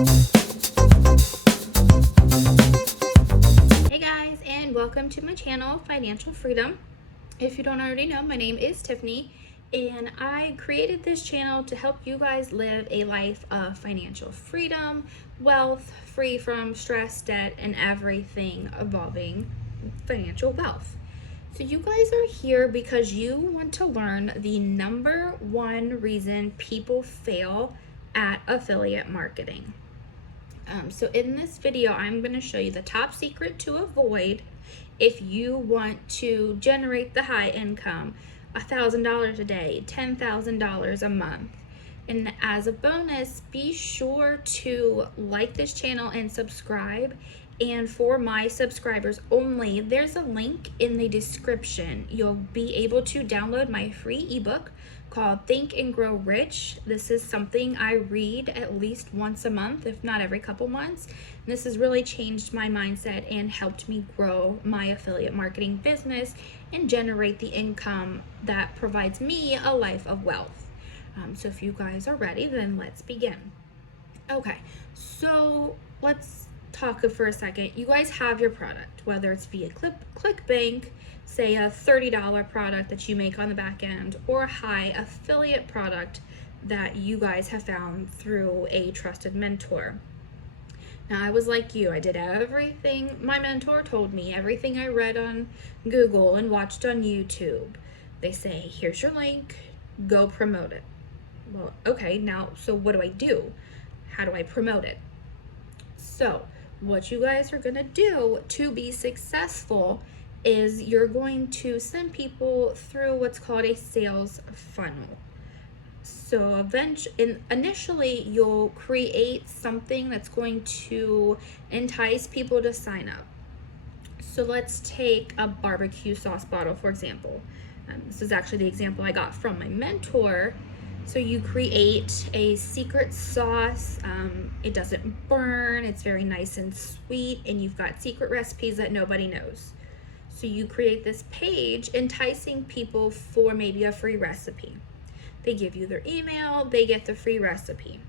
Hey guys, and welcome to my channel, Financial Freedom. If you don't already know, my name is Tiffany, and I created this channel to help you guys live a life of financial freedom, wealth, free from stress, debt, and everything involving financial wealth. So you guys are here because you want to learn the number one reason people fail at affiliate marketing. So in this video, I'm going to show you the top secret to avoid if you want to generate the high income, $1,000 a day, $10,000 a month. And as a bonus, be sure to like this channel and subscribe. And for my subscribers only, there's a link in the description. You'll be able to download my free ebook called Think and Grow Rich. This is something I read at least once a month, if not every couple months. And this has really changed my mindset and helped me grow my affiliate marketing business and generate the income that provides me a life of wealth. So if you guys are ready, then let's begin. Okay, so let's talk for a second. You guys have your product, whether it's via ClickBank, say a $30 product that you make on the back end, or a high affiliate product that you guys have found through a trusted mentor. Now, I was like you. I did everything my mentor told me, everything I read on Google and watched on YouTube. They say, here's your link, go promote it. Well, okay, now, so what do I do? How do I promote it? So what you guys are going to do to be successful is you're going to send people through what's called a sales funnel. So initially, you'll create something that's going to entice people to sign up. So let's take a barbecue sauce bottle, for example. This is actually the example I got from my mentor. So you create a secret sauce. It doesn't burn. It's very nice and sweet. And you've got secret recipes that nobody knows. So you create this page enticing people for maybe a free recipe. They give you their email. They get the free recipe.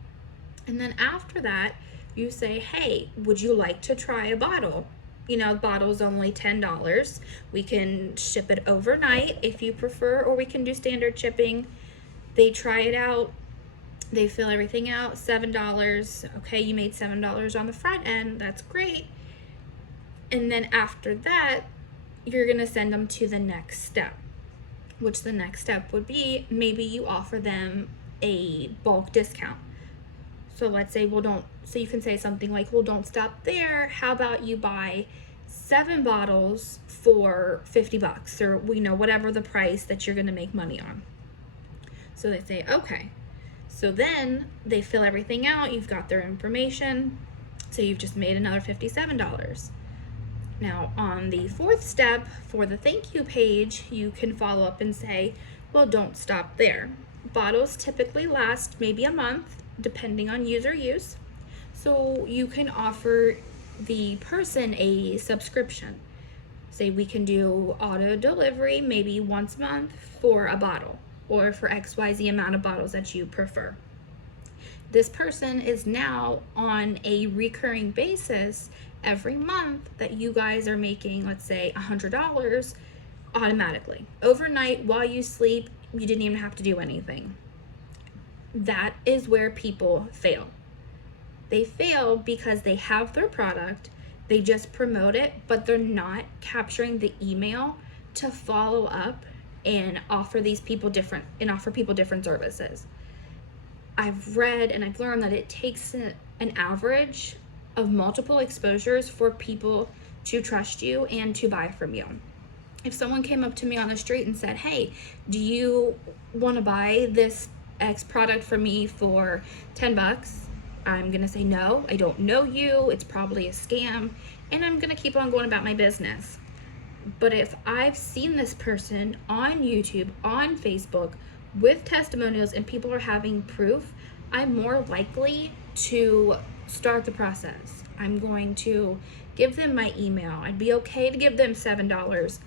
And then after that, you say, hey, would you like to try a bottle? You know, the bottle's only $10. We can ship it overnight if you prefer, or we can do standard shipping. They try it out, they fill everything out, $7. Okay, you made $7 on the front end, that's great. And then after that, you're gonna send them to the next step, which the next step would be maybe you offer them a bulk discount. So let's say, so you can say something like, well, don't stop there. How about you buy 7 bottles for $50, or whatever the price that you're gonna make money on. So they say, okay. So then they fill everything out. You've got their information. So you've just made another $57. Now on the 4th step for the thank you page, you can follow up and say, well, don't stop there. Bottles typically last maybe a month, depending on user use. So you can offer the person a subscription. Say we can do auto delivery maybe once a month for a bottle, or for XYZ amount of bottles that you prefer. This person is now on a recurring basis every month that you guys are making, let's say $100 automatically. Overnight, while you sleep, you didn't even have to do anything. That is where people fail. They fail because they have their product, they just promote it, but they're not capturing the email to follow up and offer people different services. I've read and I've learned that it takes an average of multiple exposures for people to trust you and to buy from you. If someone came up to me on the street and said, hey, do you want to buy this X product from me for $10? I'm gonna say, no, I don't know you, it's probably a scam, and I'm gonna keep on going about my business. But if I've seen this person on YouTube, on Facebook, with testimonials, and people are having proof, I'm more likely to start the process. I'm going to give them my email. I'd be okay to give them $7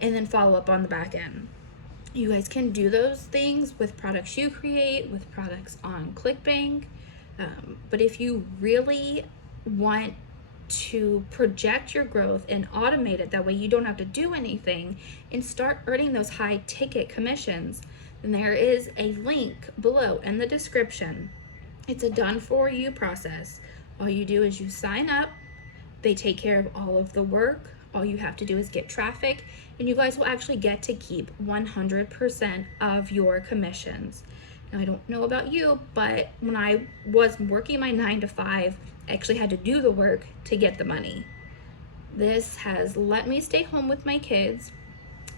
and then follow up on the back end. You guys can do those things with products you create, with products on ClickBank. But if you really want to project your growth and automate it, that way you don't have to do anything and start earning those high ticket commissions, then there is a link below in the description. It's a done for you process. All you do is you sign up, they take care of all of the work. All you have to do is get traffic, and you guys will actually get to keep 100% of your commissions. Now, I don't know about you, but when I was working my 9 to 5, I actually had to do the work to get the money. This has let me stay home with my kids.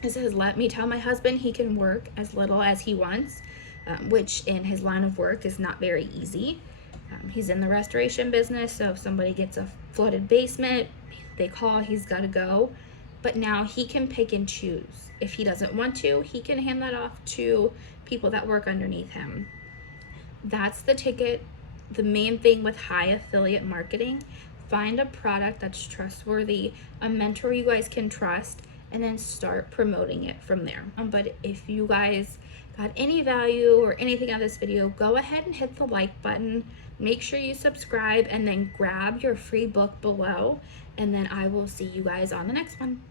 This has let me tell my husband he can work as little as he wants, which in his line of work is not very easy. He's in the restoration business, so if somebody gets a flooded basement, they call, he's got to go. But now he can pick and choose. If he doesn't want to, he can hand that off to people that work underneath him. That's the ticket. The main thing with high affiliate marketing, find a product that's trustworthy, a mentor you guys can trust, and then start promoting it from there. But if you guys got any value or anything out of this video, go ahead and hit the like button. Make sure you subscribe and then grab your free book below. And then I will see you guys on the next one.